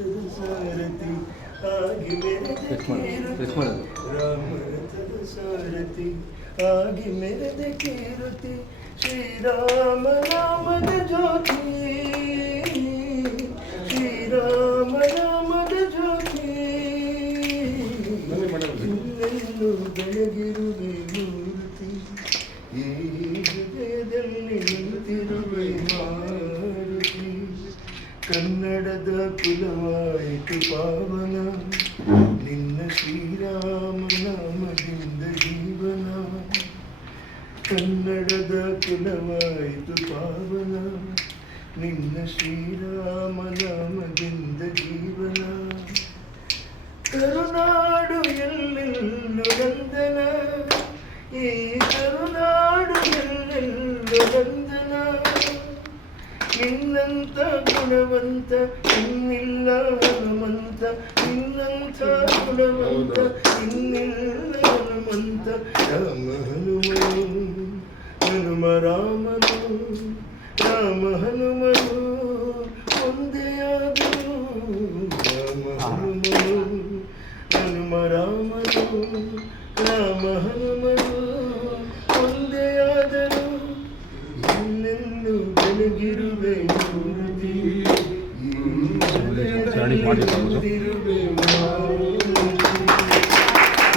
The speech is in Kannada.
ರಥದ ಸಾರಥಿ ಆಗಿ ಮೆರೆದ ಕೀರುತಿ ರಾಮ ರಥದ ಸಾರಥಿ ಆಗಿ ಮೆರೆದ ಕೀರುತಿ ಶ್ರೀರಾಮ ನಾಮದ ಜ್ಯೋತಿ ಶ್ರೀರಾಮ ನಾಮದ ಜ್ಯೋತಿ ಇನ್ನೆಲ್ಲೂ ಬೆಳಗಿರುವೆ ಮೂರ್ತಿ ಈ ಹೃದಯದಲ್ಲಿ ನಿಂತಿರುವೆ ಮಾರುತಿ ಕನ್ನಡದ ಕುಲವಾಯಿತು ಪಾವನ ನಿನ್ನ ಶ್ರೀರಾಮ ನಾಮದಿಂದ ಜೀವನ ಕನ್ನಡದ ಕುಲವಾಯಿತು ಪಾವನ ನಿನ್ನ ಶ್ರೀರಾಮ ನಾಮದಿಂದ ಜೀವನ ಕರುನಾಡು ಎಲ್ಲೆಲ್ಲೂ ನಂದನ ಈ ಕರುನಾಡು ಎಲ್ಲೆಲ್ಲೂ ನಂದನ ನಿನ್ನಂತ ಗುಣವಂತ ಇನ್ನಿಲ್ಲ ಹನುಮಂತ ನಿನ್ನಂತ ಗುಣವಂತ ಇನ್ನಿಲ್ಲ ಹನುಮಂತ ರಾಮ ಹನುಮನು ಹನುಮ ರಾಮನು ರಾಮ ಹನುಮನು ಒಂದೆಯಾದರು ರಾಮ ಹನುಮನು ಹನುಮ ರಾಮನು ರಾಮ ಹನುಮನು ಒಂದೆಯಾದರು ಇನ್ನೆಲ್ಲೂ ಬೆಳಗಿರುವೆ ಮೂರ್ತಿ ಈ